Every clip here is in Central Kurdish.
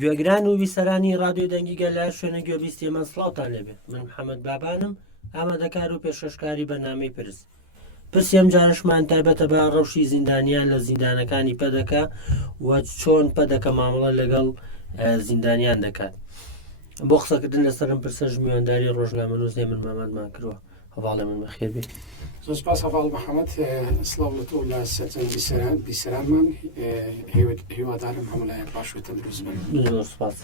گوێگران و بیسەرانی ڕادیۆ دەنگیگە لە شوێنە گوێبیستی ئێمە سڵاوتان لێبێ. من محەممەد بابانم، ئامادەکار و پێشەشکاری بەنامەی پرسی ئەم جارشمان تایبەتە بە ڕەوشی زیندانیان لە زیندانەکانی پەدەکە و چۆن پەدەکە مامەڵە لەگەڵ زیندانیان دەکات. بۆ قسەکردن لەسەرم پرسە میوانداری ڕۆژنامەنووسێ من مامادمان کردووە. هەواڵێ من بەخێر بێت. زۆر سپاس هەواڵ محەممەد، سڵاو لە تۆ لە سەرچەند بیسەرانمان هیوادارم هەموو لایەک باش و تەندروست بن. زۆر سپاس.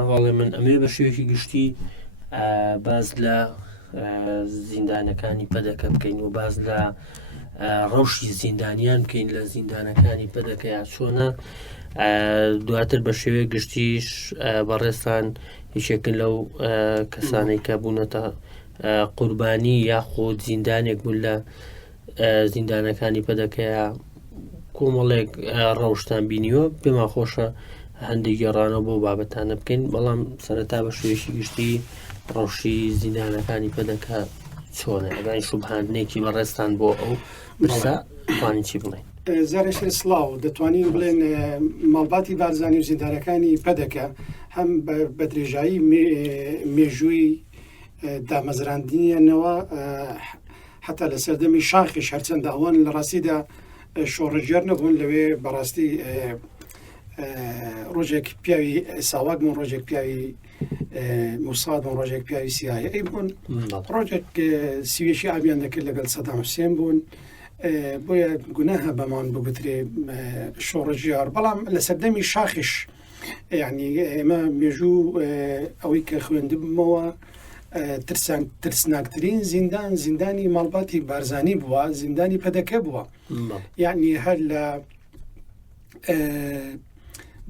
هەواڵێ من ئەمێ بە شێوەیەکی گشتی باز لە زیندانەکانی پەدەکە بکەین و باز لە ڕەوشی زیندانیان بکەین لە زیندانەکانی پەدەکە یا چۆنە دواتر بە شێوەیە گشتیش بەڕێستان هیچێکن لەو کەسانەی کە بوونەتە قوربانی یاخۆ زیندانێک بوون لە زیندانەکانی پەدەکەیە کۆمەڵێک ڕەوشتان بینیوە. پێمان خۆشە هەندێک گێڕانەوە بۆ بابەتانە بکەین، بەڵام سەرەتا بە شێوەیەکی گشتی ڕەوشی زیندانەکانی پەدەکە چۆنە ئەگەر شوبهاندنێکی بەڕێستان بۆ ئەو برسا توانین چی بڵێن؟ زارش سلااو دەتوانین بڵێن ماڵباتی بارزانانی و زیندانەکانی پەدەکە هەم بە درێژایی مێژووی دامەزراندنیانەوە حتا لە سەردەمی شاخیش هەرچەندە ئەوان لە ڕاستیدا شۆڕەجێر نەبوون لەوێ بەڕاستی ڕۆژێک پیاوی ساواک بوون، ڕۆژێک پیاوی موساد بوون، ڕۆژێک پیاوی سیایی بوون، ڕۆژێک سیوێشی ئاویان دەکرد لەگەڵ سەدام حوسێن بوون، بۆیە گوناهە بەمان بگوترێ شۆڕەجێر. بەڵام لە سەردەمی شاخیش یعنی ئێمە مێژوو ئەوەی کە خوێندبمەوە ترسناکترین زیندانی ماڵباتی بارزانی بووە، زیندانی پەدەکە بووە. یعنی هەر لە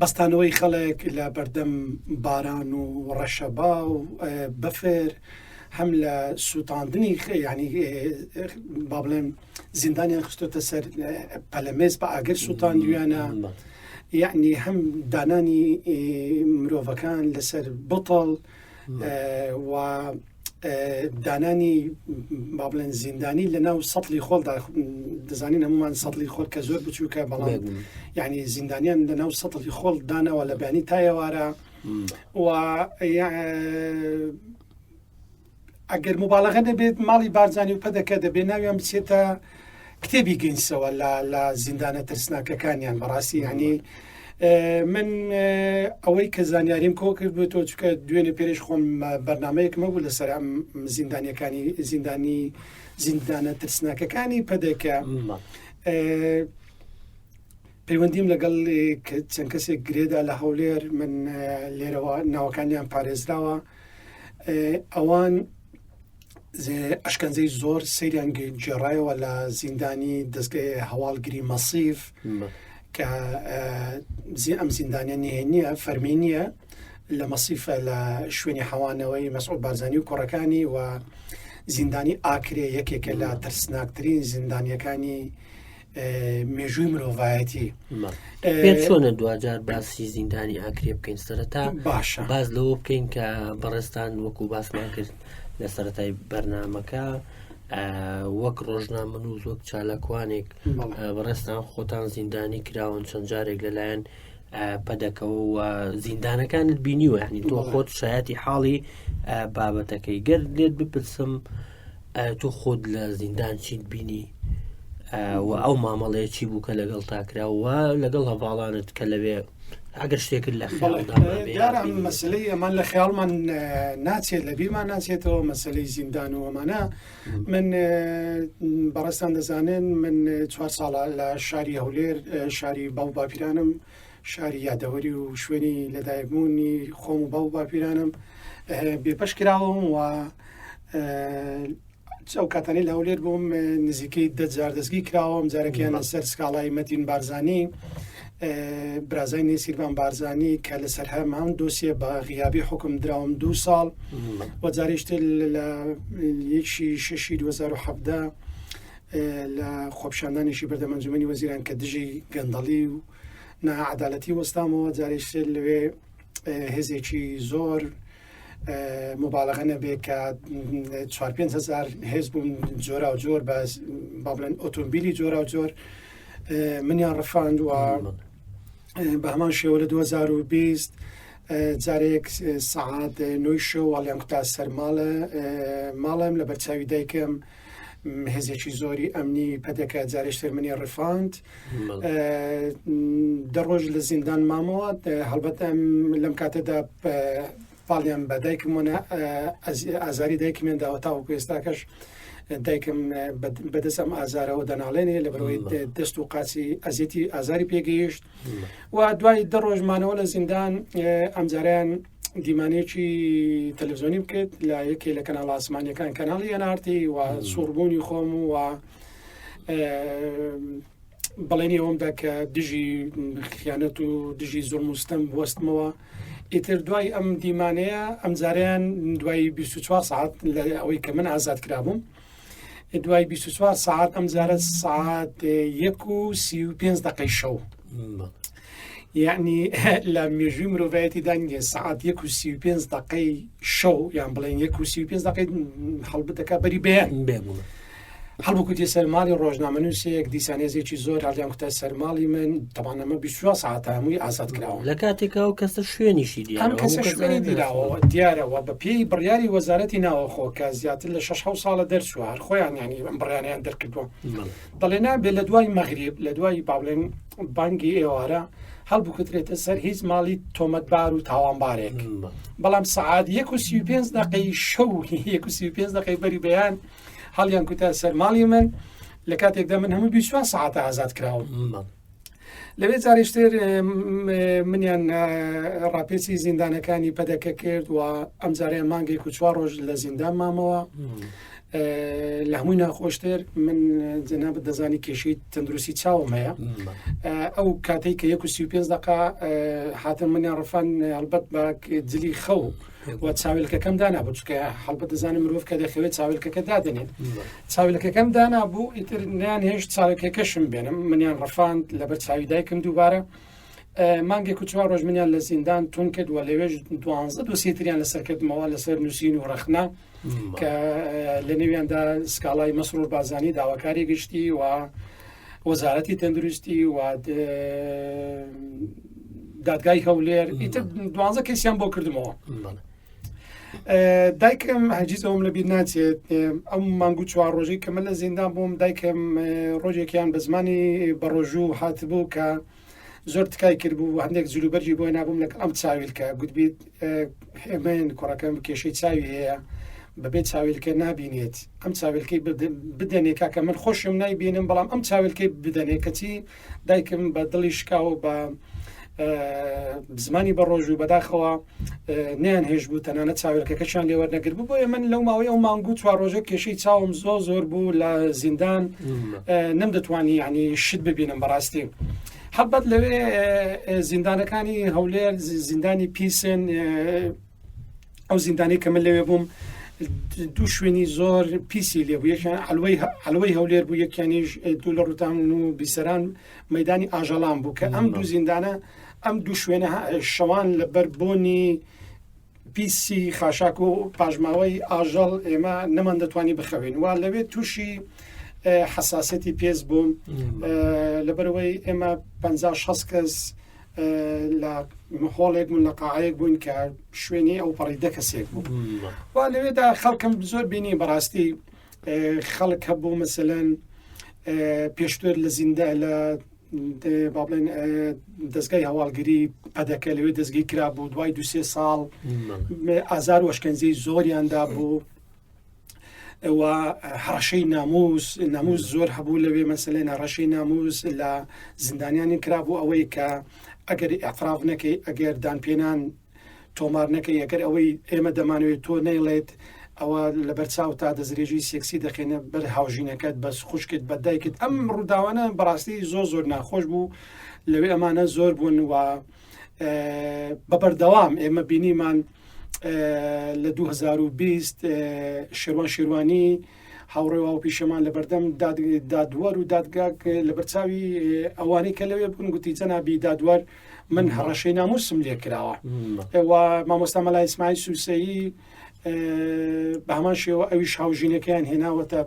بەستانەوەی خەڵک لە بەردەم باران و ڕەشەبا و بەفر، هەم لە سووتاندنی ینی با بڵێن زیندانیان خستۆتە سەر پەلەمێز بە ئاگر سووتاندویانە، یعنی هەم دانانی مرۆڤەکان لەسەر بڵ و دانانی با بڵێن زیندانی لە ناو سەتڵی خۆڵدا. دەزانین هەمومان سەتڵی خۆڵ کە زۆر بچووکە، بەڵام یعنی زیندانیان لە ناو سەتڵی خۆڵ دانەوە لە بەیانی تایەوارە و ئەگەر مبالغە نەبێت ماڵی بارزانی و پەدەکە دەبێت ناویان بچێتە کتێبی گەنجەوە لە زیندانە ترسناکەکانیان. بەڕاستی یعنی من ئەوەی کە زانیاریم کۆ کرد بێتەوە چکە دوێنێ پێرش خۆم بەرنامەیەکمە بوو لەسەر ئەم زیندانە ترسناکەکانی پەدەکە. پەیوەندیم لەگەڵ چەند کەسێک گرێدا لە هەولێر، من لێرەوە ناوەکانیان پارێزراوە، ئەوان ئەشکەنجەی زۆر سەیریان گێڕایەوە لە زیندانی دەستگای هەواڵگری مەسیف کە ئەم زیندانیان نهێنیە فەرمی نییە لە مەسیفە لە شوێنی حەوانەوەی مەسعود بارزانی و کوڕەکانی، و زیندانی ئاکرێ یەکێکە لە ترسناکترین زیندانیەکانی مێژووی مرۆڤایەتی. پێت چۆنە دوجار باسی زیندانی ئاکرێ بکەین؟ سەرەتا باشە باز لەوە بکەین کە بەڕێستان وەکو باسمان کرد لە سەرەتای بەرنامەکە وەک ڕۆژنامەنووس وەک چالاکوانێک بەڕێستان خۆتان زیندانی کراون چەند جارێک لەلایەن پەدەکەەوە و زیندانەکانت بینیوە، ینی تۆ خۆت شایەتی حاڵی بابەتەکەی گەر لێت بپرسم تۆ خۆت لە زیندان چیت بینی و ئەو مامەڵەیە چی بوو کە لەگەڵ تاکراوە لەگەڵ هەواڵانت کە لەوێ ئەگەر شتێکت لە خیاڵدام مەسلەی ئەمان لە خیاڵمان ناچێت لە بیرمان ناچێتەوە مەسلەی زیندان و ئەمانە. من بەڕێستان دەزانن من 4 ساڵە لە شاری هەولێر، شاری باو باپیرانم، شاری یادەوەری و شوێنی لەدایکبوونی خۆم و باو باپیرانم بێپەش کراوم و ئەو کاتانی لە هەولێر بووم نزیکەی 10 جار دەستگی کراوەم، جارێکیان لەسەر سکاڵای مەتین بارزانی، برازای نێسیروان بارزانی کە لەسەر هەمان دۆسیە بە غیابی حکم دراوم 2 ساڵ، و جارێشتر لە 1/6/2017 لە خۆپشاندانێکی بەردەمەنجومەنی وەزیران کە دژی گەندەڵی و نائەعدالەتی وەستامەوە، جارێشتر لەوێ هێزێکی زۆر مبالغە نەبێ کە 4-5 هزار هێز بوون جۆرا و جۆر با بڵێن ئۆتۆمبیلی جۆرا و جۆر منیان ڕەفاند و بە هەمان شێوە لە 2020 جارێک سەعات 9 شەو هەڵیان کوتا سەر ماڵم لە بەرچاوی دایکم هێزێکی زۆری ئەمنی پەدەکە جارێشتر منی ڕفاند دەڕۆژ لە زیندان مامەوە هەڵبەت لەم کاتەدا پاڵیان بە دایکم وەنە ئازاری دایکمێن داوە تاوەکو ئێستاکەش دایکم بەدەست ئەم ئازارەوە دەناڵێنێ لە بەرەوەی دەست و قاچی ئەزیەتی ئازاری پێگەیشت و دوای دە ڕۆژمانەوە لە زیندان ئەمجاریان دیمانێکی تەلەڤیزۆنی بکرد لە یەکێ لە کەناڵ ئاسمانیەکان کەناڵی ئەنارتی و سووربوونی خۆم و بەڵێنی ئەوەمدا کە دژی خیانەت و دژی زوڵم و ستەم وەستمەوە. ئیتر دوای ئەم دیمانەیە ئەمجاریان دوای 24 ساعت لە ئەوەی کە من ئازاد کرابووم دوای 24 ساعت ئەمجارە ساعت 1:35 دقەی شەو یعنی لە مێژووی مرۆڤایەتی دانیە ساعت 1:35 دقەی شەو یان بڵێن 1:35 دقەی هەڵبدەکە بەری بەیان هەڵبکوتی سەرماڵی ڕۆژنامەنووسێک دیسانێزێکی زۆر هەڵیان کوتە سەرماڵی من تەمانەمە 24 ساعت هەمووی ئازاد کراوە لە کاتێکا و کەسە شوێنیشی دیارە ئەم کەسە شوێنی دیراوە دیارەوە بە پێی بڕیاری وەزارەتی ناوەخۆ کە زیاتر لە 6 ساڵە دەرچووە هەر خۆیان ینی ئەم بڕیانیان دەرکردووە دەڵێ نابێت لە دوای مەغریب لە دوای باڵێن بانگی ئێوارە هەڵبکوترێتە سەر هیچ ماڵی تۆمەتبار و تاوانبارێک بەڵام سعات 1:35 دقەی شەو 1:35 دقەی بەری بەیان هەڵیان کوتە سەر ماڵی من لە کاتێکدا من هەموو 24 ساعتە ئازاد کراوم لەوێ جارێشتر منیان ڕاپێچی زیندانەکانی پەدەکە کرد و ئەم جاریان مانگێک و 4 ڕۆژ لە زیندان مامەوە لە هەمووی ناخۆشتر من جەنابەت دەزانی کێشەی تەندروستی چاوم هەیە ئەو کاتەی کە 1:35 دقە هاتن منیان ڕفان هەڵبەت بە جلی خەو و چاویلکەکەم دانابوو چکە هەڵبەت دەزانم مرۆڤ کە دەخەوێت چاویلکەکە دادنێت چاویلکەکەم دانابوو ئیتر نیان هێشت چاویلکەکەشم بێنم منیان ڕفاند لەبەر چاوی دایکم دووبارە مانگێک و 4 ڕۆژ منیان لە زیندان تون کرد و لەوێژ 12 دۆسیەتریان لەسەرکردمەوە لەسەر نووسین و ڕەخنا کە لە نێویاندا سکاڵای مەسرور بازانی داواکاری گشتی و وەزارەتی تەندروستی و دادگای هەولێر ئیتر 12 کەسیان بۆ کردمەوە دایکم هەرگیز لە بیر ناچێت ئەم مانگ و 4 ڕۆژەی کە من لە زیندان بووم دایکم ڕۆژێکیان بە زمانی بەڕۆژوو هاتبوو کە زۆر تکای کردبوو هەندێک جلوبەرجی بۆی نابووم لە ئەم چاویلکە گوتبیت هێمن کوڕەکەم کێشەی چاوی هەیە بەبێت چاویلکە نبینێت ئەم چاویلکەی بدەنێ کاکە من خۆشم نایبینم بەڵام ئەم چاویلکەی بدەنێ کەچی دایکم بە دڵی شکاو بە زمانی بە ڕۆژ و بەداخەوە نیان هێش بوو تەنانەت چاویلکەکەشان لێوەرنەگر بوو بۆیە من لەو ماوەی ئەو مانگ و 4 ڕۆژە کێشەی چاوم زۆر بوو لە زیندان نەمدەتوانی ینی شت ببینم بەڕاستی هەڵبەت لەوێ زیندانەکانی هەولێر زیندانی پیسن ئەو زیندانی کە من لەوێ بووم دوو شوێنی زۆر پیسی لێبوو یەکیان حلوەی هەولێر بوو یەکیانیش دوو لە ڕوتان و بیسەران مەیدانی ئاژەڵان بوو کە ئەم دوو زیندانە ئەم دوو شوێنە شەوان لە بەربوونی پیسی خاشاک و پاژماوەی ئاژەڵ ئێمە نەمان دەتوانی بخەوین وا لەوێ تووشی حساسەتی پێز بووم لەبەرەوەی ئێمە 50-60 کەس لە هۆڵێک بوون لە قاعەیەک بوون کە شوێنی ئەو پەڕی 10 کەسێک بوو وا لەوێدا خەڵکم زۆر بینی بەڕاستی خەڵک هەبوو مەسەلەن پێشتر لە زیندە لە بابلێن دەستگای هەواڵگری پەدەکە لەوێ دەستگای کرا بوو دوای 2-3 ساڵ ئازار و ئەشکەنجەی زۆریاندا بوو و هەڕەشەی ناموس زۆر هەبوو لەوێ مەسەلەن هەڕەشەی ناموس لە زیندانیانی کرابوو ئەوەی کە ئەگەر ئەفراف نەکەی ئەگەر دانپێنان تۆمار نەکەی ئەگەر ئەوەی ئێمە دەمانوێت تۆ نەیڵێت ئەوە لە بەرچاو تا دەزرێژی سێکسی دەخێنە بەر هاوژینەکەت بەس خوشکت بەدایکت ئەم ڕووداوانە بەڕاستی زۆر ناخۆش بوو لەوێ ئەمانە زۆر بوون و بەبەردەوام ئێمە بینیمان لە 2020 شێروانی هاوڕێوە و پیشەمان لە بەردەم دادوەر و دادگاک لە بەرچاوی ئەوانەی کە لەوێ بوون گوتی جەنابی دادوەر من هەڕەشەی ناموسم لێ کراوە و مامۆستا مەلای ئیسماعیل سوسەیی بە هەمان شێوە ئەویش هاوژینەکەیان هێناوەتە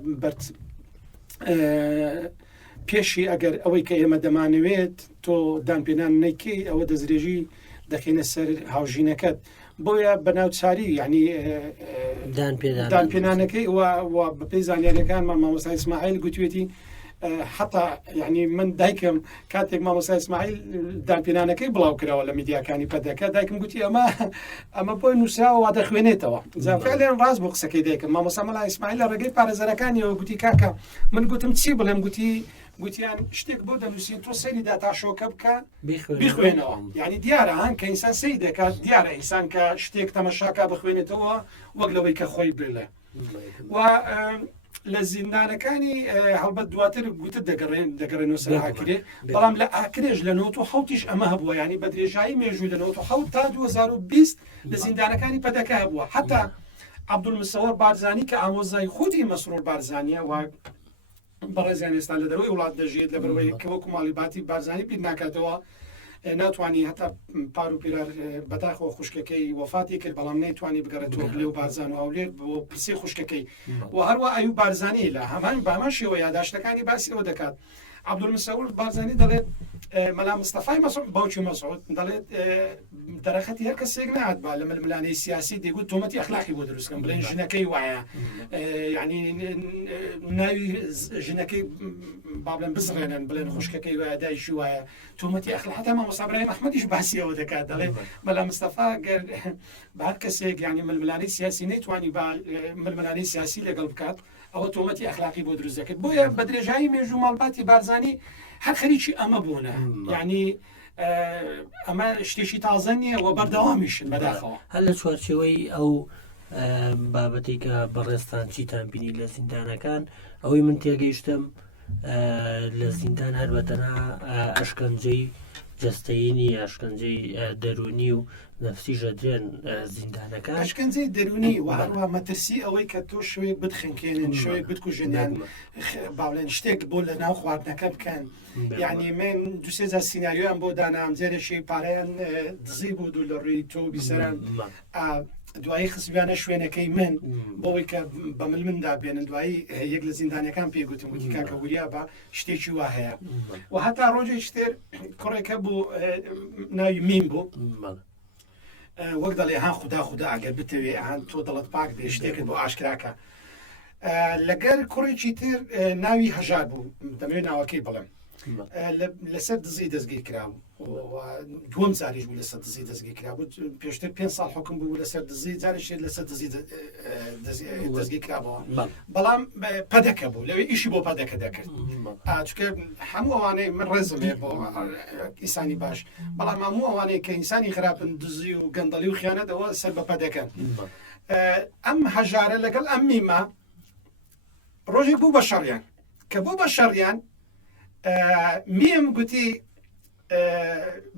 پێشی ئەگەر ئەوەی کە ئێمە دەمانەوێت تۆ دانپێنان نەیکەی ئەوە دەستدرێژی دەکەینە سەر هاوژینەکەت بۆیە بەناوچاری یعنی دانپێنانەکەی بەپێی زانیاریەکانمان مامۆستا ئیسماعیل گوتوێتی حتا یعنی من دایکم کاتێک مامۆستا ئیسماعیل دانپێنانەکەی بڵاو کراوە لە میدیاکانی پەدەکە دایکم گوتی ئەمە بۆی نووسراوە وا دەخوێنێتەوە زانفعلێن ڕاست بۆ قسەکەی دایکم مامۆستا مەلا ئیسماعیل لە ڕێگەی پارێزەرەکانیەوە گوتی کاکە من گوتم چی بڵێم گوتیان شتێک بۆ دەنووسین تۆ سەری داتاشۆکە بکە بخوێنەوە یعنی دیارە هەن کە ئینسان سەی دەکات دیارە ئینسان کە شتێک تەمەشاکە بخوێنێتەوە وەک لەوەی کە خۆی بڵێ و لە زیندانەکانی هەڵبەت دواتر گوتت دەگەڕێنەوە سەر ئاکرێ بەڵام لە ئاکرێژ لە 1970 ئەمە هەبووە ینی بە درێژایی مێژووی لە 1970 تا 2020 لە زیندانەکانی پەدەکە هەبووە حتا عەبدولمسەوەر بارزانی کە ئامۆزای خودی مەسرور بارزانیە و بەڕێزیان ئێستا لە دەروی وڵات دەژێت لە بەرەوەی کە وەکو ماڵیباتی بارزانی بیر ناکاتەوە ناتوانانی هەتا پار و پیرار بەداخەوە خوشکەکەی وەفاتی کرد بەڵام نەیتوانی بگەڕێتەوە بلێ و بارزان و هەولێر بۆ پرسێ خوشکەکەی و هەروە ئەیوب بارزانی لە هەمان بامان شێوە یاداشتەکانی باسیەوە دەکات عەبدولمسەور بارزانی دەڵێت مەلا مستەفای مەسعود باوکی مەسعود دەڵێت دەرەخەتی هەر کەسێک نهات با لە ململانەی سیاسی دەیگوت تۆمەتی ئەخلاقی بۆ دروستکەم بڵێن ژنەکەی وایە یعنی ناوی ژنەکەی با بڵێن بزڕێنن بڵێن خوشکەکەی وایە دایشی وایە تۆمەتی ئەخلاق هەتا مامۆستا ئیبراهیم ئەحمەدیش باسیەوە دەکات دەڵێت مەلا مستەفا گەر بە هەر کەسێک یعنی ململانەی سیاسی نەیتوانی با ململانەی سیاسی لەگەڵ بکات ئەوە تۆمەتی ئەخلاقی بۆ دروست دەکرد بۆیە بە درێژایی مێژوو ماڵباتی بارزانی هەر خەریکی ئەمە بوونە یعنی ئەمە شتێکی تازە نییە و بەردەوامیشن بەداخەوە هەر لە چوارچێوەی ئەو بابەتی کە بەڕێستان چیتان بینی لە زیندانەکان ئەوەی من تێگەیشتم لە زیندان هەر بەتەنها ئەشکەنجەی جەستەیینی ئەشکەنجەی دەرونی و نەفسی ژەدرێن زیندانەکە ئەشکەنجەی دەرونی و هەروە مەترسی ئەوەی کە تۆ شوێک بتخنکێنن شوێک بتکوژێنیان باڵێن شتێک بۆ لە ناو خواردنەکە بکەن یعنی من دوسێجا سیناریۆیان بۆ دانام جێرەشی پارەیان دزی بوو دوو لە ڕووی تۆ بیسەران دوایی خسبیانە شوێنەکەی من بۆەوەی کە بە مندا بێنن دوایی یەک لە زیندانەکان پێگوتم وتی کاکە وریا بە شتێکی وا هەیە و هەتا ڕۆژێک شتێر کوڕێکە بوو ناوی میم بوو وەک دەڵێ هەان خوددا ئەگەر بتەوێ هەان تۆ دەڵت پاک بێ شتێکت بۆ ئاشکراکە لەگەر کوڕێکی تر ناوی هەژار بوو دەمەوێت ناوەکەی بڵێم لەسەر دزی دەستگیر کراوە دووەم جاریش بوو لەسەر دزی دەستگیر کرابوو پێشتر 5 ساڵ حکم بوو لەسەر دزی جارێک لەسەر دزی دەستگیر کرابەوە بەڵام پەدەکە بوو لەوێ ئیشی بۆ پەدەکە دەکرد چکە هەموو ئەوانەی من ڕێزمێ بۆ ئینسانی باش بەڵام هەموو ئەوانەیە کە ئینسانی خراپن دزی و گەندەڵی و خیانەتەوە سەر بە پەدەکەن ئەم هەژارە لەگەڵ ئەم میمە ڕۆژێک بوو بە شەڕیان کە بوو بە شەڕیان میم گوتی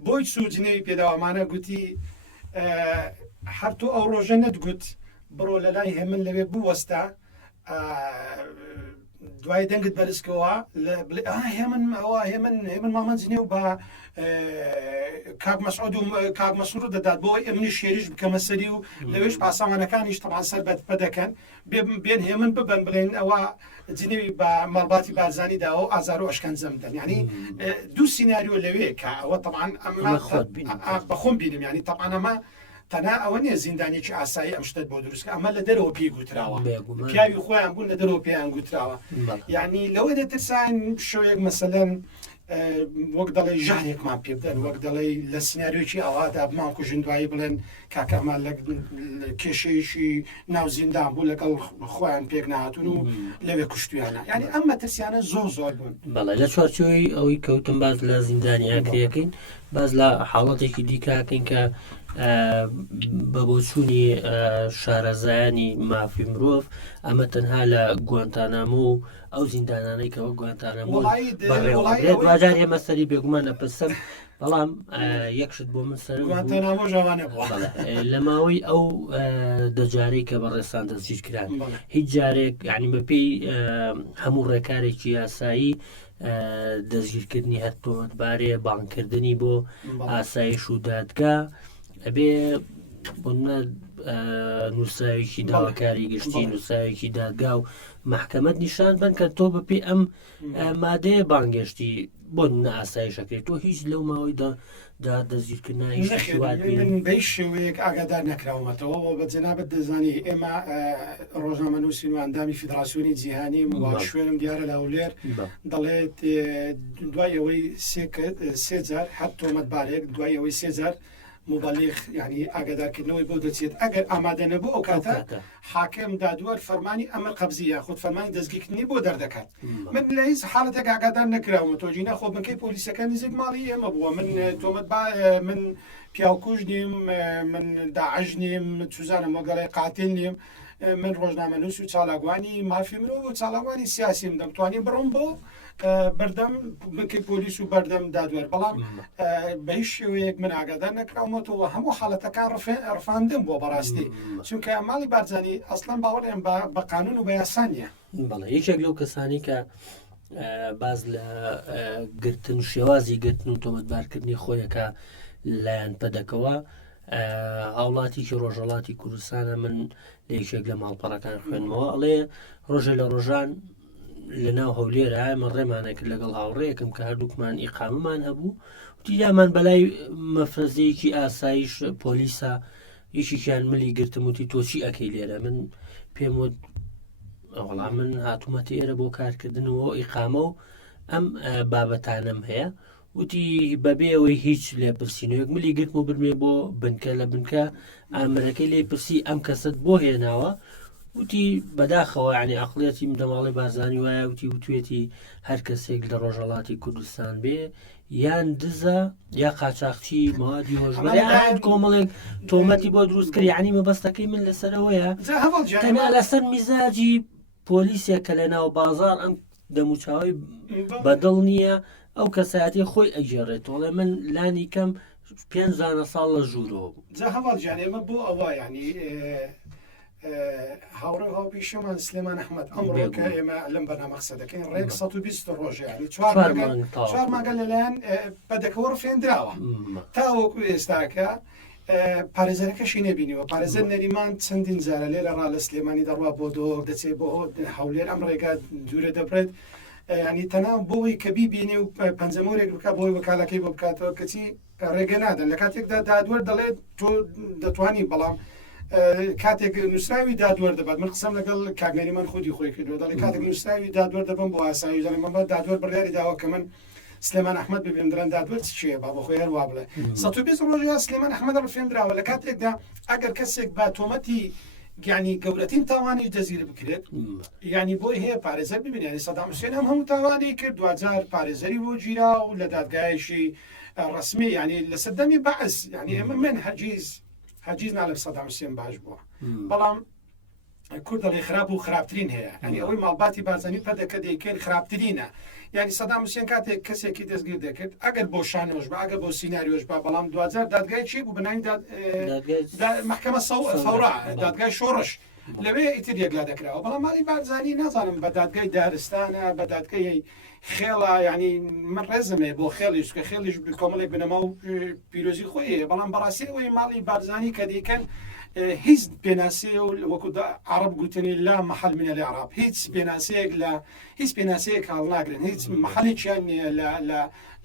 بۆی سوجنەوی پێداوامانە گوتی هەرتوو ئەو ڕۆژە نەتگوت بڕۆ لە لای هێمن لەوێ بوەستە دوای دەنگت بەرزکەوە بڵێ هێمن ئەوە هێمن مامەنجنێ و بە کاک مەسعود و کاک مەسرور دەدات بۆی ئەمنی شێریش بکەمە سەری و لەوێش پاسەوانەکانیش تەمان سەر بەدەکەن بێن هێمن ببن بڵێن ئەوە جنێوی بە مەڵباتی بارزانی داوە ئازار و ئەشکەنجە بدەن یعنی دوو سیناریۆ لەوێ کە ئەوە تەمان بەخۆم بینم یعنی تەمان ئەمە تەنها ئەوە نیە زیندانێکی ئاسایی ئەم شتت بۆ دروستکە ئەمە لە دەرەوە پێی گوتراوە پیاوی خۆیان بوون لە دەرەوە پێیان گوتراوە یعنی لەوە دەترسان شوێک مەسەلەن وەک دەڵێ ژانێکمان پێ بدەن وەک دەڵێ لە سیناریۆکی ئەووادا بمان کوژن دوایی بڵێن کاکەمان لە کێشەیەشی ناو زیندان بوو لەگەڵ خۆیان پێک نهاتون و لەوێ کوشتیانە یعنی ئەم مەترسیانە زۆر بوون بەڵێ لە چوارچێوەی ئەوەی کەوتم باز لە زیندانیاکرێکین باز لە حاڵەتێکی دیکاکەین کە بە بۆچوونی شارەزایانی مافی مرۆڤ ئەمە تەنها لە گوانتانامۆ و ئەو زیندانانەی کەەوە گوانتانامۆ دوجار ئێمە سەری بێگومان نەپەسەر بەڵام یەکشت بۆ من سەر لە ماوەی ئەو دەجارەی کە بەڕێستان دەستگیر کران هیچ جارێک یعنی بەپێی هەموو ڕێکارێکی یاسایی دەستگیرکردنی هەر تۆمەتبارێ بانکردنی بۆ ئاسایش و دادگا ئەبێ نووساویکی داواکاری گشتی نووساویکی دادگا و محکەمەت نیشان بن کە تۆ بەپێ ئەم مادەیە بانگشتی بۆ ناسایشەکەیت تۆ هیچ لەو ماوەیدا دادەزیرکردنی من بەی شێوەیەک ئاگادار نەکراومەتەوە بە جەنابەت دەزانی ئێمە ڕۆژنامە نووسین و ئەندامی فیدراسیۆنی جیهانی و شوێنم دیارە لە هەولێر دەڵێت دوای ئەوەی سێ جار حەت تۆمەتبارێک دوای ئەوەی سێ جار مبالغ ینی ئاگادارکردنەوەی بۆ دەچێت ئەگەر ئامادە نەبوو ئەو کاتە حاکم دادوەر فەرمانی ئەمە قەبزی یاخود فەرمانی دەستگیرکردنی بۆ دەردەکات من لە هیچ حاڵەتێک ئاگادار نەکراوم تۆجینە خۆ بنکەی پۆلیسەکە نزیک ماڵی ئێمە بووە من تۆمەت من پیاوکوژ نیم من داعش نیم چوزانم وەگەڵی قاتل نیم من ڕۆژنامە نووس و چالاگوانی مافی مرۆڤ و چالاگوانی سیاسیم دەمتوانی بڕۆم بۆ بەردەم بنکەی پۆلیس و بەردەم دادوەر بەڵام بە هیچ شێوەیەک من ئاگادار نەکراومەتەوە هەموو حاڵەتەکان ڕفاندم بۆ بەڕاستی چونکە ماڵی بارزانانی ئەسڵەن باوەڕێم بە قانون و بە یاسانیە بەڵێ یەکێک لەو کەسانی کە باز لە گرتن و شێوازی گرتن و تۆمەتبارکردنی خۆیەکە لایەن پەدەکەوە هاوڵاتیکی ڕۆژهەڵاتی کوردستانە من لە یەکێک لە ماڵپەڕەکان خوێنمەوە ئەڵێ ڕۆژە لە ڕۆژان لەناو هەولێرە ئێمە ڕێمانە کرد لەگەڵ هاوڕێیەکم کە هەردووکمان ئیقامەمان هەبوو وتیدامان بەلای مەفرەزەیەکی ئاسایش پۆلیسە یەکێکیان ملی گرتم وتی تۆ چی ئەەکەی لێرە من پێم وت وەڵام من هاتوومەتە ئێرە بۆ کارکردنەوە ئیقامە و ئەم بابەتانم هەیە وتی بەبێ ئەوەی هیچ لێپرسینەوەک ملی گرتم و برمێ بۆ بنکە لە بنکە ئامرەکەی لێپرسی ئەم کەست بۆ هێناوە وتی بەداخەوە عنی عقلێتی دەماڵی بارزانانی وایە وتی وتوێتی هەر کەسێک لە ڕۆژهەڵاتی کوردستان بێ یان دزە یا قاچاقچی موادی هۆژبەر کۆمەڵێک تۆمەتی بۆ دروست کرد عنی مەبەستەکەی من لەسەرەوەیە تەنیا لەسەر میزاجی پۆلیسێک کە لە ناو بازار ئەم دەموچاوی بەدڵ نییە ئەو کەسایەتی خۆی ئەگێڕێتەوە من لانی کەم 5 ساڵ لە ژوورەوە جا هەواڵجان ئێمە بۆ ئەوە ینی هاوڕێ هاوپیشەمان سلێمان ئەحمەد ئەمڕۆ کە ئێمە لەم بەرنامە قسە دەکەین ڕێک 120 ڕۆژە ینی 4 ماگەل لەلایەن بەدەکەوە ڕفێنراوە تاوەکو ئێستاکە پارێزەرەکەشی نەبینیوە پارێزەر نەریمان چەندین جارە لێرە ڕا لە سلێمانی دەڕوا بۆ دۆ دەچێت بۆ هەولێر ئەم ڕێگات دوورە دەبرێت ینی تەناو بۆی کە بیبینێ و پەنجەمۆرێک بکە بۆی وەکالەکەی بۆ بکاتەوە کەچی ڕێگە نادەن لە کاتێکدا دادوەر دەڵێت تۆ دەتوانی بەڵام کاتێک نووسراوی دادوەر دەبات من قسەم لەگەڵ کاگەری من خودی خۆی کردو دەڵێ کاتێک نووسراوی دادوەر دەبم بۆ ئاسایی دەڵێ دادوەر بڕیاری داوە کە من سلێمان ئەحمەد ببێم درەن دادوەر چیە با بە خۆیان وا بڵێ 120 ڕۆژە سلێمان ئەحمەد ڕفێنراوە لە کاتێکدا ئەگەر کەسێک با تۆمەتی گیانی گەورەترین تاوانی دەزیر بکرێت ینی بۆی هەیە پارێزەر ببینێت سەدام حوسێن هەموو تاوانی کرد دوجار پارێزەری بۆ گیرا و لە دادگایشی ڕسمی ینی لە سەردەمی بەعس ینی ئێمە من هەرگیز ناڵێ سەدام حوسێن باش بووە بەڵام کورد دەڵێ خراپ و خراپترین هەیە ینی ئەوەی ماڵباتی بارزانانی پەدەکە دەیکرد خراپترینە ینی سەدام حوسێن کاتێک کەسێکی دەستگیر دەکرد ئەگەر بۆ شانۆش بە ئەگەر بۆ سیناریۆش بە بەڵام دوجار دادگای چی بوو بناوی محکەمە فەورا دادگای شۆڕش لەوێ ئیتر یەکلا دەکراوە بەڵام ماڵی بارزانانی نازانم بە دادگای دارستانە بە دادگای خێڵە ینی من ڕێزمێ بۆ خێڵیش کە خێڵیش کۆمەڵێک بنەما و پیرۆزی خۆیە بەڵام بەڕاستی ئەوەی ماڵی بارزانانی کە دیکەن هیچ پێناسێ و وەکو عرب گوتنی لا محل من الإعراب هیچ پێناسەیەک لە هیچ پێناسەیەک هەڵ ناگرن هیچ محلێکیان نییە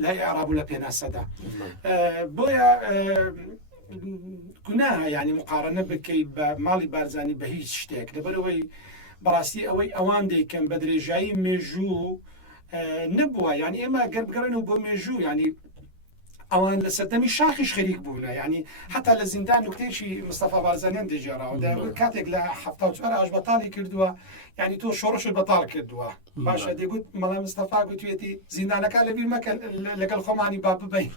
لە ئێعراب و لە پێناسەدا بۆیە گوناهە ینی مقارنە بکەیت بە ماڵی بارزانانی بە هیچ شتێک لەبەرەوەی بەڕاستی ئەوەی ئەوان دەیکەن بە درێژایی مێژوو نەبووە ینی ئێمە گەربگەڕن و بۆ مێژوو ینی ئەوان لە سەردەمی شاخیش خەریک بوونە ینی حتا لە زیندان نوکتێکی مستەفا بارزانیان دەژێراوە کاتێک لە 74 ئاش بەتاڵی کردووە ینی تۆ شۆڕشت بەتاڵ کردووە باشە دەیگوت مەڵام مستەفا گوتوێتی زیندانەکە لەبیر مەکە لەگەڵ خۆمانی با ببین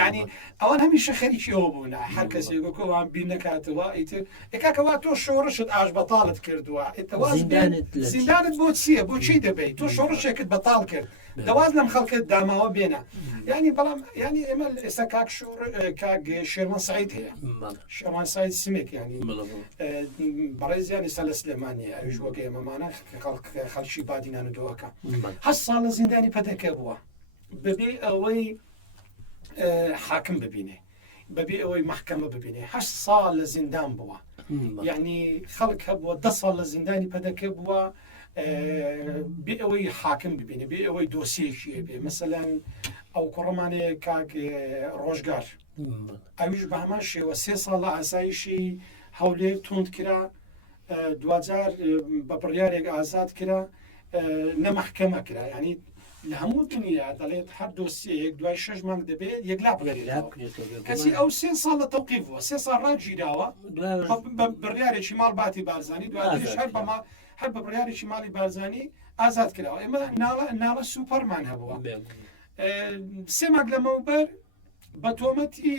ینی ئەوان هەمیشە خەریکی ئەوە بوونە هەر کەسێکۆوان بیر نکاتەوە ئیتر ئێکاکەوا تۆ شۆڕشت ئاش بەتاڵت کردووە زیندانت بۆ چییە بۆ چی دەبیت تۆ شۆڕشێکت بەتاڵ کرد دەواز لەم خەڵکت داماوە بێنە ینی بەڵام ینی ئێمە ئێستا کاک شێرمان سعید هەیە شێرمان سعید سمێک ینی بەڕێزیان ئێستا لە سلێمانیە ئەویش وەکە ئێمەمانە خەڵکی بادینانەوەکە 8 ساڵ لە زیندانی پەدەکە بووە بەبێ ئەوەی حاکم ببینێ بەبێ ئەوەی محکەمە ببینێ 8 ساڵ لە زیندان بووە یعنی خەڵک هەبووە 10 ساڵ لە زیندانی پەدەکە بووە بێ ئەوەی حاکم ببینێ بێ ئەوەی دۆسیەکی بێ مثلەن ئەو کوڕەمانەیە کاک ڕۆژگار ئەویش بە هەمان شێوە 3 ساڵ لە ئاسایشی هەولێر توند کرا دوجار بە بڕیارێک ئازاد کرا نەمەحکەمە کرا ینی لە هەموو دنیا دەڵێت هەر دۆسیەیەک دوای 6 مانگ دەبێت یەکلا بگرێت کەسی ئەو 3 ساڵ لە تەوقیف بووە 3 ساڵ ڕاگیراوە بە بڕیارێکی ماڵ باتی بارزانانی دواتریش هەر بە بڕیارێکی ماڵی بارزانانی ئازاد کراوە ئێمە ناڵە سوپەرمان هەبووە 3 مانگ لەمەوبەر بە تۆمەتی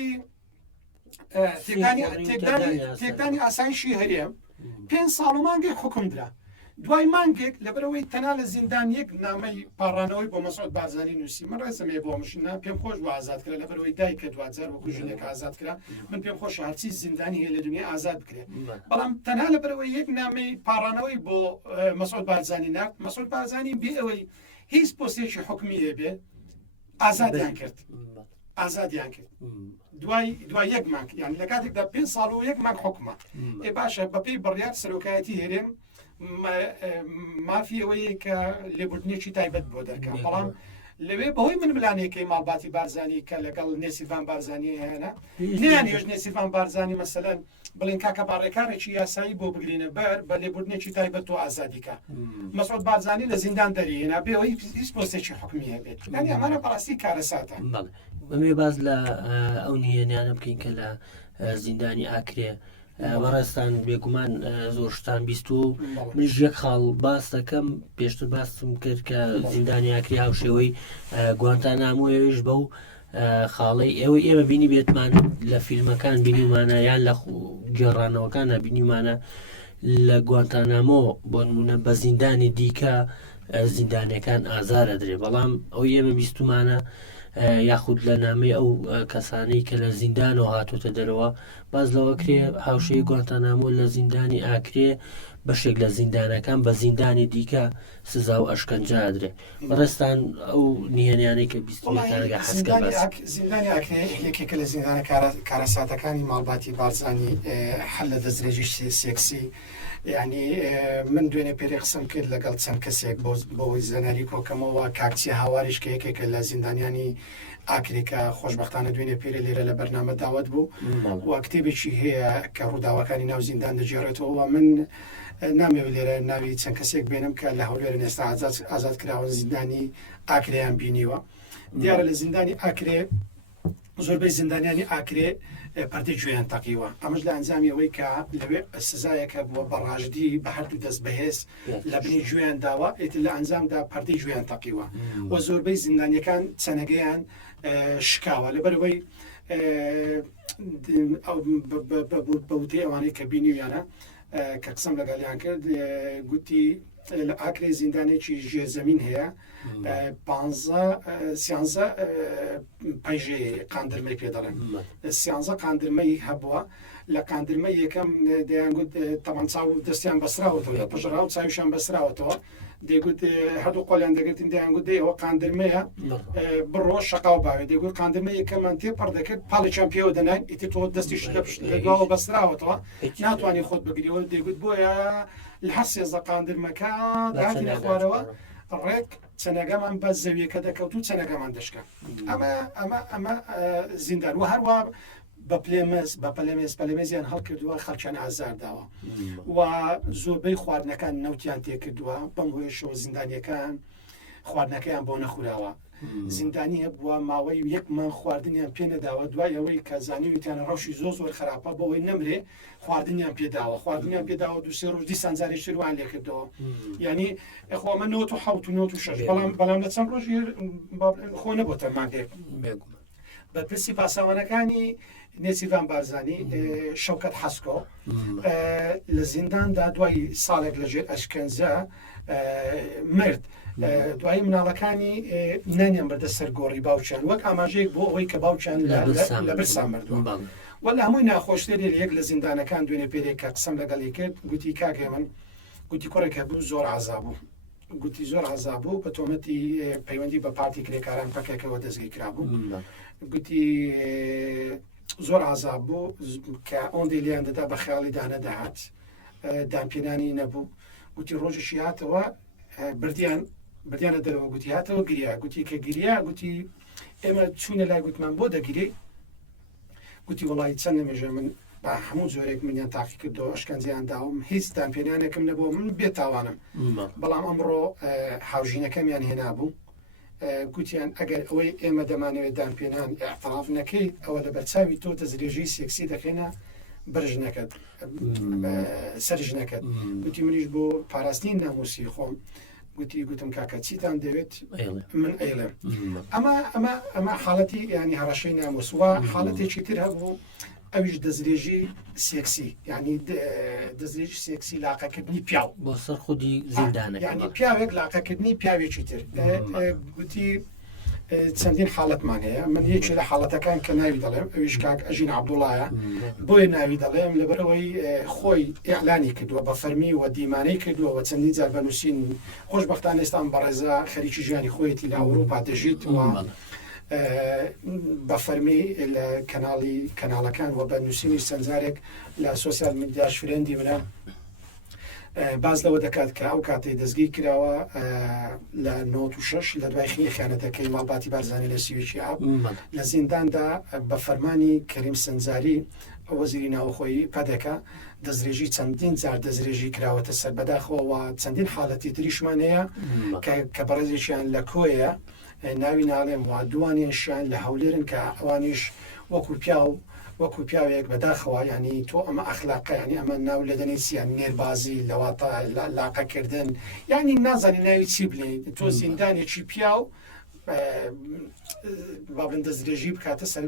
تێکدانی ئاسایشی هەرێم 5 ساڵ و مانگێک حکم درا دوای مانگێک لەبەرەوەی تەنها لە زیندانیەک نامەی پاڕانەوەی بۆ مەسعود بارزانی نووسی من ڕێزەمێ بۆ مشنا پێم خۆش بۆ ئازاد کرا لەبەرەوەی دایکە دوجار وەکو ژنێک ئازاد کرا من پێم خۆش هەرچی زیندانی هەیە لە دنیا ئازاد بکرێت بەڵام تەنها لەبەرەوەی یەک نامەی پاڕانەوەی بۆ مەسعود بارزانی ناک مەسعود بارزانی بێ ئەوەی هیچ پۆستێکی حکمی هەبێ ئازادیان کرد ئازادیان کرد دوای یەک مانگ یعنی لە کاتێکدا 5 ساڵ و یەک مانگ حکومە باشە بەپێی بڕیار سەرۆکایەتی هێرێم مافی ئەوەیە کە لێبوردنێکی تایبەت بۆ دەرکات بەڵام لەوێ بەهۆی من ملانێکەکەی ماڵباتی بارزانی کە لەگەڵ نێسیروان بارزانی هەیەە نیان هێژ نێسیروان بارزانی مەسەلەن بڵێن کاکە باڕێکارێکی یاسایی بۆ بگرینە بەر بە لێبوردنێکی تایبەت و ئازادیکە مەسعود بارزانی لە زیندان دەریێنا بێەوەی هیچ پۆستێکی حکمی هەبێت ینی ئەمانە بەڕاستی کارەساتە بەمێ باز لە ئەو نیەنیانە بکەین کە لە زیندانی ئاکرێ بەڕێستان بێگومان زۆر شتان بیست و منش یەک خاڵ باس دەکەم پێشتر باسم کرد کە زیندانی ئاکری هاوشێوەی گوانتانامۆیش بەو خاڵی ئێمە بینی بێتمان لە فیلمەکان بینیمانە یان لە گێڕانەوەکانە بینیمانە لە گوانتانامۆ بۆ نمونە بە زیندانی دیکە زیندانیەکان ئازارە درێ بەڵام ئەو ئێمە بیستمانە یاخود لە نامەی ئەو کەسانەی کە لە زیندانەوە هاتوتە دەرەوە باز لەوەکرێ هاوشەی گوانتانامۆ لە زیندانی ئاکرێ بەشێک لە زیندانەکان بە زیندانی دیکە سزا و ئەشکەنجادرێ بەڕێستان ئەو نیهێنیانەی کە بیستمەکانەکە حەسکە زیندانی ئاکرێ یەکێکە لە زیندانە کارەساتەکانی ماڵباتی بارزانی حل لە دەستدرێژی سێکسی یعنی من دوێنێ پێری قسم کرد لەگەڵ چەند کەسێک بۆی زەناری کۆکەمەوە کاکچی هاواریش کە یەکێکە لە زیندانیانی ئاکرێکە خۆشببختانە دوێنێ پێرە لێرە لە بەرنامە داوت بوو و کتێبێکی هەیە کە ڕووداوەکانی ناو زیندان دەجێڕێتەوە من نامەوێت لێرە ناوی چەند کەسێک بێنم کە لە هەولێرە ئێستا ئازاد کراوە زیندانی ئاکرێیان بینیوە دیارە لە زیندانی ئاکرێ زۆربەی زیندانیانی ئاکرێ پەردەی گوێیان تەقیوە ئەمەش لە ئەنجامی ئەوەی کە لەوێ سزایەکە بووە بەڕاژدی بە هەردوو دەست بەهێز لە بنی گوێیان داوە ئێتر لە ئەنجامدا پەردەی گوێیان تەقیوە و زۆربەی زیندانیەکان چەنەگەیان شکاوە لەبەرەوەی بەوتەی ئەوانەی کە بینیویانە کە قسم لەگەڵیان کرد گوتی لە ئاکرێ زیندانێکی ژێرزەمین هەیە 15 پەیژێ قاندرمەی پێ دەڵێن 13 قاندرمەی هەبووە لە قاندرمە یەکەم دەیانگوت تەمان چاو دەستیان بەسراوەتەوە لە پژڕا و چاویشان بەسراوەتەوە دەیگوت هەردوو قۆلیان دەگرتن دەیانگوت دەیەوە قاندرمەیە بڕۆ شەقاو باوێ دەیگوت قاندرمە یەکەمان تێپەڕ دەکرد پاڵێکیان پێوە دەنان ئیتر تۆ دەستیش لەگەڵەوە بەسراوەتەوە ناتوانانی خۆت بگریەوە دەیگوت بۆیە لە هەر 13 قاندرمەکە داهاتی لە خوارەوە ڕێک چەنەگەمان بە زەویەکە دەکەوت و چەنەگەمان دەشکە ئەمە زیندان و هەروە بە پەلێمێزیان هەڵکردووە خەڵکیان ئازار داوە و زۆربەی خواردنەکان نەوتیان تێکردووە بەم هۆیشەوە زیندانیەکان خواردنەکەیان بۆ نەخوراوە زیندانی هەبووە ماوەی یەکمان خواردنیان پێ نەداوە دوای ئەوەی کە زانیویتیانە ڕەوشی زۆر خراپە بەوەی نەمرێ خواردنیان پێداوە خواردنیان پێداوە 2 ڕۆژ دیسان جارێکی وان لێکردەوە یعنی ئەخۆمە 96 بەڵام لە چەند ڕۆژ خۆ نەبووتە مانگێک بەپرسی پاسەوانەکانی نێسیروان بارزانی شەوکەت حەسکۆ لە زینداندا دوای ساڵێک لەژێر ئەشکەنجە مرد دوایی مناڵەکانی نانیان بەردە سەرگۆڕی باوچیان وەک ئاماژەیەک بۆ ئەوەی کە باوچیان لە برسان مردووە وە لە هەمووی ناخۆشتێری یەک لە زیندانەکان دوێنێ پێرێک کە قسەم لەگەڵی کرد گوتی کاکێ من گوتی کوڕێک هەبوو زۆر عەزابوو گوتی زۆر عەزابوو بە تۆمەتی پەیوەندی بە پارتی کرێکاران پەکێکەوە دەستگیر کرابوو گوتی زۆر ئازاب بوو کە ئەوەندەی لیان دەدا بە خیاڵی دانەداهات دامپێنانی نەبوو گوتی ڕۆژێکی هاتەوە بردیانە دەرەوە گوتی هاتەوە گریا گوتی کە گریا گوتی ئێمە چوونە لای گوتمان بۆ دەگیری گوتی وڵی چەند نەمێژە من با هەموو زۆرێک منیان تاقی کردەوە ئەشکەنجیان داوم هیچ دامپێنانێکم نەبوو من بێتاوانم بەڵام ئەمڕۆ هاوژینەکەمیان هێنابوو گوتیان ئەگەر ئەوەی ئێمە دەمانەوێت دامپێنان ئاعتراف نەکەیت ئەوە لە بەرچاوی تۆ دەزرێژی سێکسی دەکەینە برژ نەکەت سەرژ نەکەت گوتی منیش بۆ پاراستنی ناموسی خۆم گوتم کاکە چیتان دەوێت من ئەیڵێم ئەمە حاڵەتی ینی هەڕەشەی ناموسوە حاڵەتێکی تر هەبوو ئەویش دەزرێژی سێکسی ینی دەزرێژی سێکسی لاقەکردنی پیاو بۆ سەر خودی زیندانە ینی پیاوێک لاقەکردنی پیاوێکی تر گوتی چەندین حاڵەتمان هەیە من یەکی لە حاڵەتەکان کە ناوی دەڵێم ئەویش کاک ئەژین عەبدوڵایە بۆیە ناوی دەڵێم لەبەرەوەی خۆی ئیعلانی کردووە بە فەرمی و دیمانەی کردووە چەندین جار بەنووسین خۆشبەختانە ئێستان بەڕێزا خەریکی ژیانی خۆیەتی لە ئەوروپا دەژیت و بە فەرمی لە کەناڵەکان و بە نووسینی چەندجارێک لە سۆسیال میدیاش فرێندی منە باز لەوە دەکات کە ئەو کاتەی دەستگیر کراوە لە 96 لە دوای خینی خیانەتەکەی ماڵباتی بارزانانی لە سیوێکی ئاب لە زینداندا بە فەرمانی کەریم سەنجاری وەزیری ناوخۆیی پەدەکە دەستدرێژی چەندین جار دەستدرێژی کراوەتە سەر بەداخەوە چەندین حاڵەتی تریشمان هەیە کە بەڕێزێکیان لە کۆیە ناوی ناڵێم وا دوانیانشیان لە هەولێرن کە ئەوانیش وەکو پیاوێک بەداخەوە ینی تۆ ئەمە ئەخلاقە ینی ئەمە ناو لە دەنیسییان نێربازی لەواتە لاقەکردن ینی نازانی ناوی چی بڵێ تۆ زیندانێکی پیاو بابن دەستدرێژی بکاتە سەر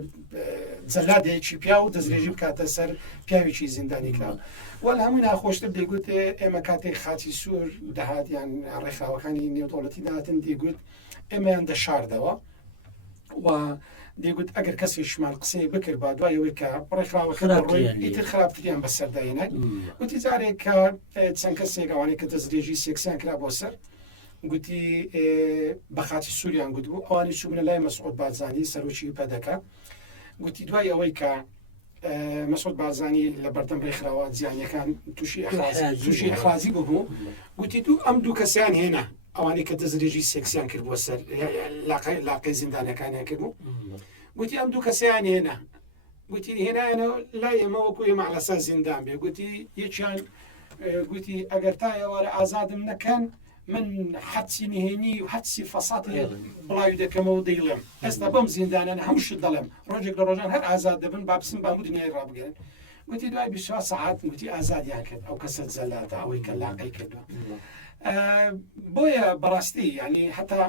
جەلادێکی پیا و دەستدرێژی بکاتە سەر پیاوێکی زیندانی کراوە وەل هەمووی ناخۆشتر دەیگوت ئێمە کاتێک خاچی سوور دەهاتیان ڕێکخراوەکانی نێودەوڵەتی داهاتن دەیگوت ئێمەیان دەشاردەوە و دەیگوت ئەگەر کەسێکشمان قسەی بکرد با دوایەوەی کە ڕێکخراوەکەیتر خراپتریان بەسەرداێنێت وتی جارێک کە چەند کەسێک ئەوانەی کە دەستدرێژی سێکسیان کرا بۆ سەر گوتی بەخاتی سووریان گوت بوو ئەوانی چوبنە لای مەسعود بارزانی سەرۆکی پەدەکە گوتی دوای ئەوەی کە مەسعود بارزانی لە بەردەم ڕێکخراوە جیانیەکان تووشی ئەخرازی بوو گوتی ئەم دوو کەسیان هێنا ئەوانی کە دەستدرێژی سێکسیان کرد بۆ سەر لاقەی زیندانەکانیان کردبوو گوتی ئەم دوو کەسیان هێنا گوتی هێنایەنەوە لای ئێمە وەکو ئێمە لەسەر زیندان بێ گوتی یەکیان گوتی ئەگەر تا ئێوارە ئازادم نەکەن من حەدسی نهێنی و حەدسی فەساتی بڵاوی دەکەمەوە دەیڵێم ئێستا بەم زیندانان هەمووشت دەڵێم ڕۆژێک لە ڕۆژان هەر ئازاد دەبن با بسم با دنیای ڕابگەن گوتی دوای 24 ساعات گوتی ئازادیان کرد ئەو کەسە جەلاتە ئەوەی کە لاقەی کردووە بۆیە بەڕاستی ینی هەتا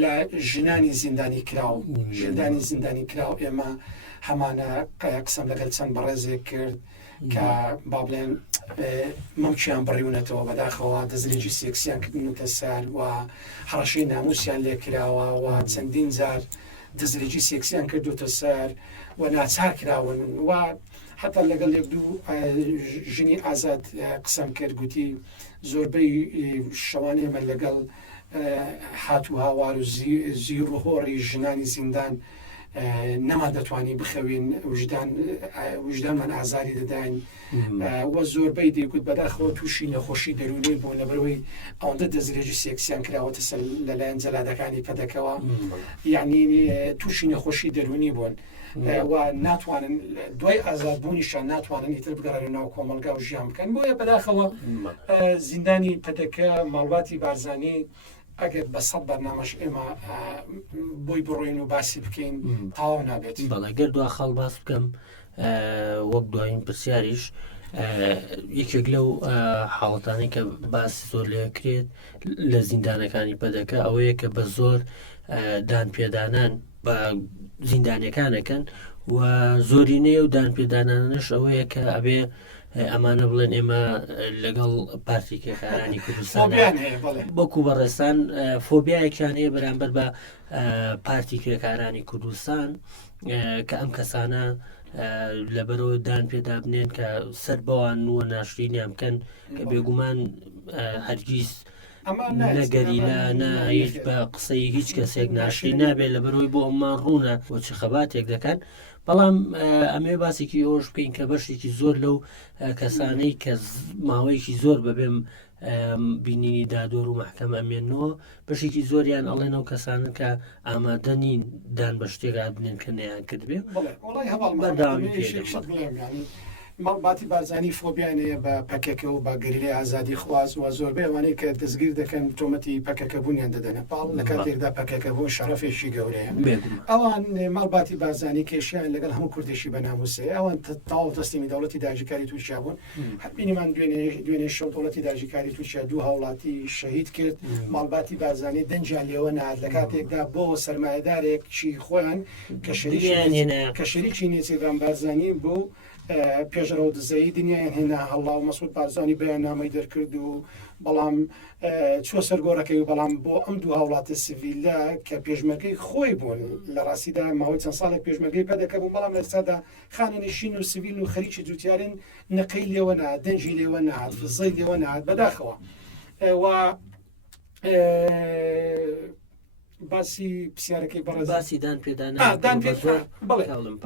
لە ژنانی زیندانی کراو ژندانی زیندانی کراو ئێمە هەمانە قسەم لەگەڵ چەند بەڕێزێک کرد کە با بڵێن مەمچیان بڕیونەتەوە بەداخەوە دەستدرێژی سێکسیان کردنوتە سەر و هەڕەشەی ناموسیان لێ کراوە و چەندین جار دەستدرێژی سێکسیان کردوتە سەر و ناچار کراون و حتا لەگەڵ یەک دوو ژنی ئازاد قسەم کرد گوتی زۆربەی شەوان ئێمە لەگەڵ هاتو هاوار و زیر و هۆڕی ژنانی زیندان نەما دەتوانی بخەوین وجدانمان ئازاری دەداین وە زۆربەی دەیگوت بەداخەوە تووشی نەخۆشی دەرونی بوون لەبەرەوەی ئەوەندە دەستدرێژی سێکسیان کراوەتە سەر لەلایەن جەلادەکانی پەدەکەوە یعنی تووشی نەخۆشی دەرونی بوون و ناتوانن دوای ئازادبوونیشان ناتوانن ئیتر بگەڕێنەوە ناو کۆمەلگا و ژیان بکەن بۆیە بەداخەوە زیندانی پەدەکە ماڵباتی بارزانی ئەگەر بە سەد بەرنامەش ئێمە بۆی بڕۆین و باسی بکەین تاوا نابێت بەڵێگەر دوا خەڵ باس بکەم وەک دوایین پرسیاریش یەکێک لەو حاڵەتانی کە باسی زۆر لێکرێت لە زیندانەکانی پەدەکە ئەوەیە کە بە زۆر دانپێدانان بە زیندانەکانەکەن و زۆرینەیە و دانپێدانانش ئەوەیە کە ئەبێ ئەمانە بڵێن ئێمە لەگەڵ پارتیکەکارانی کوردستان بۆکو بەڕێستان فۆبیایەکیان هەیە بەرامبەر بە پارتیکەکارانی کوردستان کە ئەم کەسانە لەبەرەوە دان پێدا بنێن کە سەر بەوان نووە ناشرینیان بکەن کە بێگومان هەرگیز نەگەریلا نایت بە قسەی هیچ کەسێک ناشری نابێت لەبەرەوەی بۆ ئەممان ڕوونە بۆ چ خەباتێک دەکەن بەڵام ئەمێ باسێکی ئەوش بکەین کە بەشێکی زۆر لەو کەسانەی کە ماوەیەکی زۆر بەبێم بینینی دادۆر و محکەم ئەمێنەوە بەشێکی زۆریان ئەڵێنەوە کەسانن کە ئامادە نین دان بە شتێکا بنێن کە نەیان کردبێ مەڵباتی بارزانانی فۆبیانەیە بە پەکەکە و بە گەریلەی ئازادی خواز و زۆربەی ئەوانەی کە دەستگیر دەکەن تۆمەتی پەکەکەبوونیان دەدەنە پاڵ لە کاتێکدا پەکەکە بۆ شەرەفێکی گەورەیە ئەوان مەڵباتی بارزانانی کێشیان لەگەڵ هەموو کوردێکی بە ناموسەیە ئەوان تاڵ دەستیمی دەوڵەتی داژیکاری تووشیا بوون هەبینیمان دوێنێ شەو دەوڵەتی داژیکاری تووشیا دوو هاوڵاتی شەهید کرد مەڵباتی بارزانانی دەنجیان لێوە نهات لە کاتێکدا بۆ سەرمایه‌دارێکی خۆیان کە شەریکی نێچێگان بارزانانی بوو پێشەرەوە دزایی دنیایان هێنا هەڵا و مەسعود بارزانانی بەیان نامەی دەرکرد و بەڵام چوە سەرگۆڕەکەی و بەڵام بۆ ئەم دوو هاوڵاتە سڤیلە کە پێشمەرگەی خۆی بوون لە ڕاستیدا ماوەی چەند ساڵێک پێشمەرگەی پەدەکە بوو بەڵام لە ئێستادا خانەنشین و سڤیل و خەریکی جوتیارن نەقەی لێوە نهات دەنجی لێوە نهات فزەی لێوە نهات بەداخەوە و باسی پرسیارەکەی بەڕێز باسی دان پێدان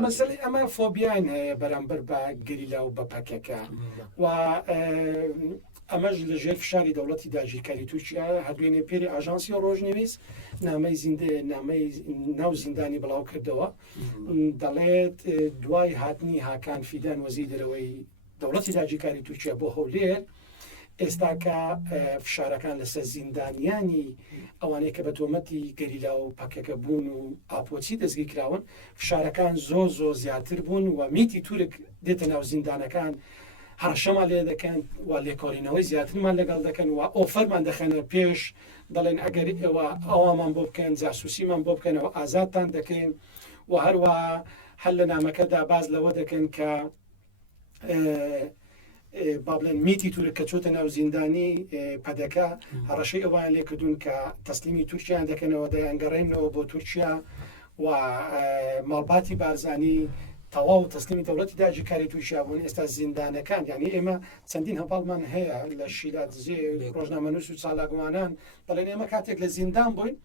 مەسەلەی ئەمە فۆبیان هەیە بەرامبەر بە گەریلا و بە پەکەکە و ئەمەش لە ژێر فشاری دەوڵەتی داژیکاری تووشیا هەردوێنێ پێری ئاژانسی ڕۆژنویست نامەی نامەی ناو زیندانی بڵاو کردەوە دەڵێت دوای هاتنی هاکان فیدان وەزیرەوەی دەوڵەتی داژیکاری تووشیا بۆ هەولێر ئێستا کە فشارەکان لەسەر زیندانیانی ئەوانەیە کە بە تۆمەتی گەریلا و پەکەکە بوون و ئاپۆچی دەستگیر کراون فشارەکان زۆر زیاتر بوون و میتی تورک دێتە ناو زیندانەکان هەڕەشەمان لێ دەکەن و لێکۆڵینەوەی زیاترمان لەگەڵ دەکەن و ئۆفەرمان دەخەنە پێش دەڵێن ئەگەر ئێوە ئەوامان بۆ بکەن جاسوسیمان بۆ بکەنەوە ئازادتان دەکەین و هەروە هەر لە نامەکەدا باز لەوە دەکەن کە با بڵێن میتی تورک کە چۆتە ناو زیندانی پەدەکە هەڕەشەی ئەوان لێکردوون کە تەسلیمی تورکیان دەکەنەوە دەیانگەڕێنەوە بۆ تورکیا و مەڵباتی بارزانانی تەواو تەسلیمی دەوڵەتی داژیکاری تووشیا بوون ئێستا زیندانەکان یعنی ئێمە چەندین هەواڵمان هەیە لە شیلاتزێ ڕۆژنامەنووس و چالاکوانان دەڵێن ئێمە کاتێک لە زیندان بووین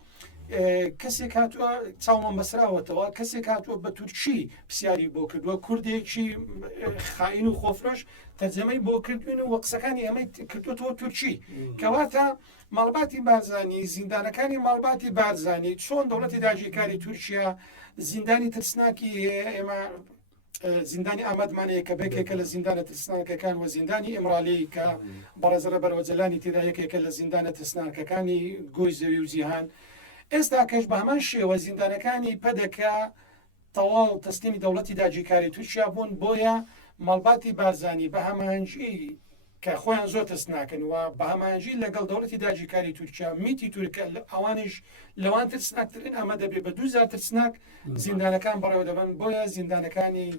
کەسێک هاتووە چاومە بەسراوەتەوە کەسێک هاتووە بە تورکی پرسیاری بۆ کردووە کوردێکی خائین و خۆفرۆش تەرجەمەی بۆ کردوین و قسەکانی ئەمەی کردوێتەوە تورکی کەواتە مەڵباتی بارزانانی زیندانەکانی مەڵباتی بارزانانی چۆن دەوڵەتی داژیکاری تورکیا زیندانی ترسناکی ئێمە زیندانی ئامادمانەیە کە بێکێکە لە زیندانە ترسناکەکان و زیندانی ئیمرالی کە بەڕێزەرە بەرەوەجلانی تێدا یەکێکە لە زیندانە ترسناکەکانی گۆی زەوی و جیهان ئێستا کەش بە هەمان شێوە زیندانەکانی پەدەکە تەواو تەسلیمی دەوڵەتی داژیکاری تووشیا بوون بۆیە مەڵباتی بارزانانی بە هەمانجی کە خۆیان زۆر ترسناکەن و بە هەمانجی لەگەڵ دەوڵەتی داژیکاری تورکیا میتی تورکە ئەوانش لەوان ترسناکترین ئەمە دەبێت بە 2000 ترسناک زیندانەکان بەڕێوە دەبن بۆیە زیندانەکانی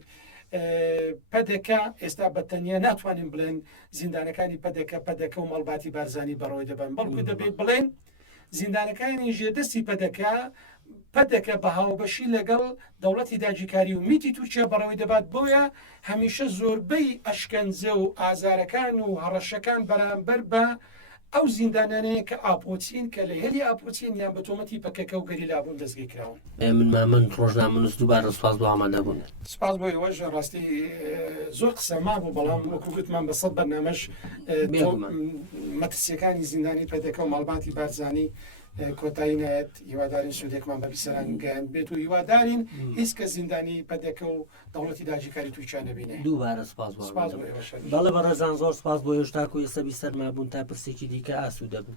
پەدەکە ئێستا بەتەنیا ناتوانین بڵێن زیندانەکانی پەدەکە و مەڵباتی بارزانانی بەڕێوە دەبن بەڵکو دەبێت بڵێن زیندانەکانی ژێدەستی پەدەکە بە هاوبەشی لەگەڵ دەوڵەتی داژیکاری و میتی تورکیا بەڕەوەی دەبات بۆیە هەمیشە زۆربەی ئەشکەنجە و ئازارەکان و هەڕەشەکان بەرامبەر بە ئەو زیندانانەیە کە ئاپۆچین کە لە هێلی ئاپۆچین یان بە تۆمەتی پەکەکە و گەریلا بوون دەستگیر کراون من ڕۆژنامەنووس دووبارە سوپاس بۆ ئامادە بوون سپاس بۆ ئێوەش ڕاستی زۆر قسەما بوو بەڵام وەکو گوتمان بە سەد بەرنامەش مەترسیەکانی زیندانی پەدەکە و مەڵباتی بارزانانی کۆتایی نایەت هیوادارین سوودێکمان بە بیسەران گەیان بێت و هیوادارین هیچ کە زیندانی پەدەکە و دەوڵەتی داژیکاری تووشیا نەبینێ دووبارە سپاس بەڵێ بەڕێزان زۆر سپاس بۆ هێشتا و ئێستا بیسەرما بوون تا پرسێکی دیکە ئاسوودە بوو.